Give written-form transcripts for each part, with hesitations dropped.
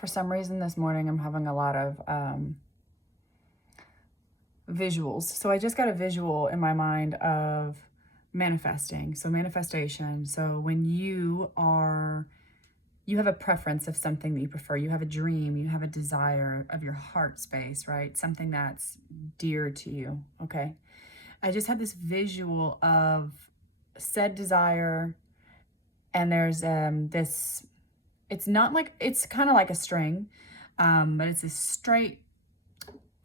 For some reason this morning I'm having a lot of visuals. So I just got a visual in my mind of manifesting. So manifestation. So when you have a preference of something that you prefer, you have a dream, you have a desire of your heart space, right? Something that's dear to you, okay? I just had this visual of said desire, and there's this, it's not like, it's kind of like a string, but it's a straight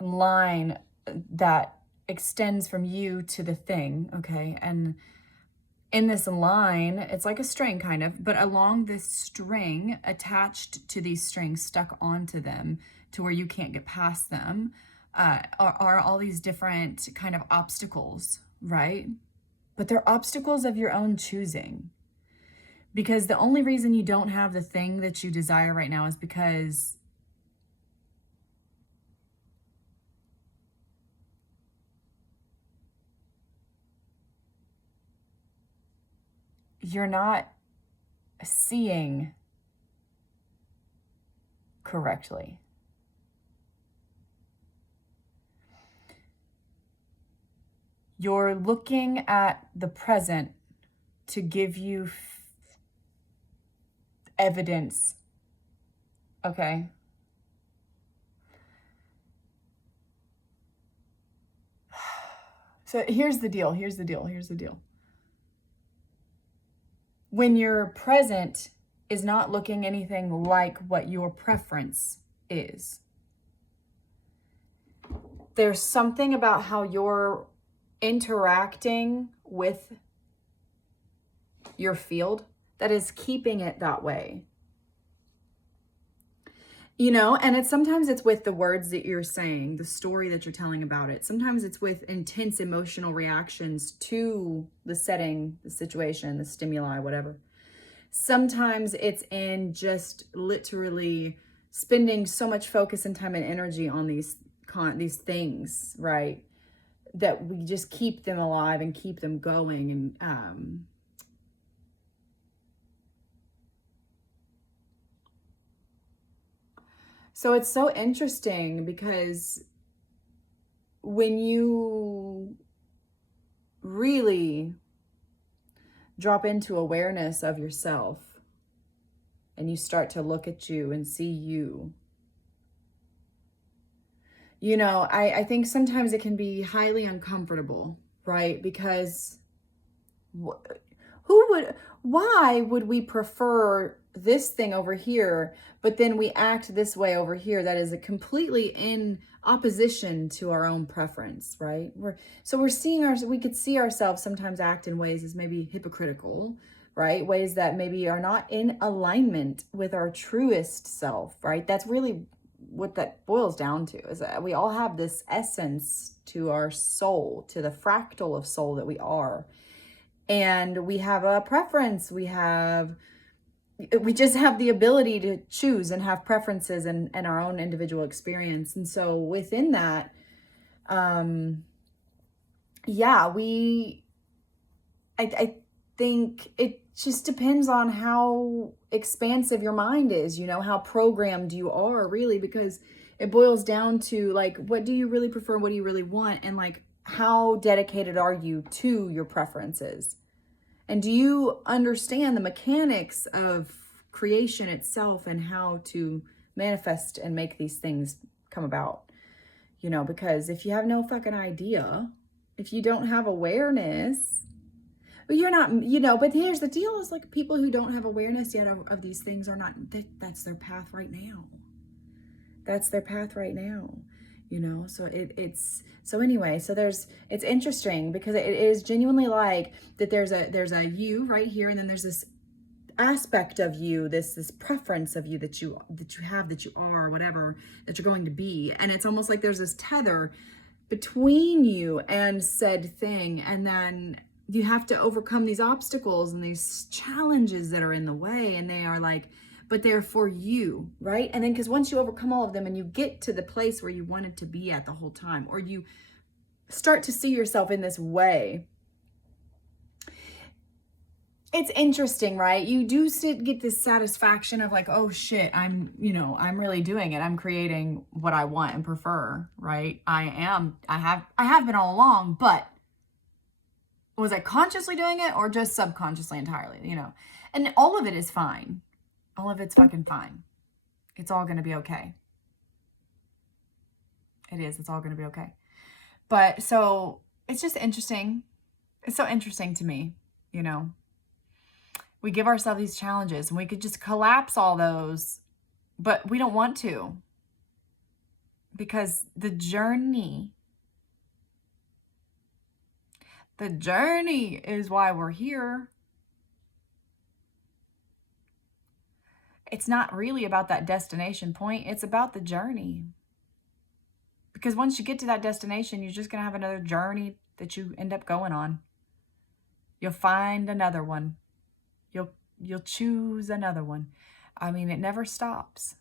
line that extends from you to the thing, okay? And in this line, it's like a string kind of, but along this string, attached to these strings, stuck onto them to where you can't get past them, are all these different kind of obstacles, right? But they're obstacles of your own choosing. Because the only reason you don't have the thing that you desire right now is because you're not seeing correctly. You're looking at the present to give you evidence, okay? So here's the deal. When your present is not looking anything like what your preference is, there's something about how you're interacting with your field that is keeping it that way. You know, and sometimes it's with the words that you're saying, the story that you're telling about it. Sometimes it's with intense emotional reactions to the setting, the situation, the stimuli, whatever. Sometimes it's in just literally spending so much focus and time and energy on these things, right? That we just keep them alive and keep them going. And so it's so interesting because when you really drop into awareness of yourself and you start to look at you and see you, you know, I think sometimes it can be highly uncomfortable, right? Because why would we prefer this thing over here, but then we act this way over here that is completely in opposition to our own preference, right? We could see ourselves sometimes act in ways as maybe hypocritical, right? Ways that maybe are not in alignment with our truest self, right? That's really what that boils down to, is that we all have this essence to our soul, to the fractal of soul that we are. And we have a preference, we just have the ability to choose and have preferences and our own individual experience. And so within that, I think it just depends on how expansive your mind is, you know, how programmed you are really, because it boils down to like, what do you really prefer? What do you really want? And like, how dedicated are you to your preferences? And do you understand the mechanics of creation itself and how to manifest and make these things come about? You know, because if you have no fucking idea, if you don't have awareness, but you're not, you know, but here's the deal, is like people who don't have awareness yet of these things are not, that's their path right now. That's their path right now. You know, so it's it's interesting because it is genuinely like that there's a you right here, and then there's this aspect of you, this preference of you that you have, that you are, whatever that you're going to be. And it's almost like there's this tether between you and said thing, and then you have to overcome these obstacles and these challenges that are in the way, and they are like, but they're for you, right? And then because once you overcome all of them and you get to the place where you wanted to be at the whole time, or you start to see yourself in this way, It's interesting, right? You do get this satisfaction of like, oh shit, I'm really doing it. I'm creating what I want and prefer, right? I have been all along, but was I consciously doing it or just subconsciously entirely? And all of it is fine. All of it's fucking fine. It's all going to be okay. It is. It's all going to be okay. But so it's just interesting. It's so interesting to me, you know. We give ourselves these challenges and we could just collapse all those, but we don't want to, because the journey is why we're here. It's not really about that destination point. It's about the journey. Because once you get to that destination, you're just going to have another journey that you end up going on. You'll find another one. You'll choose another one. I mean, it never stops.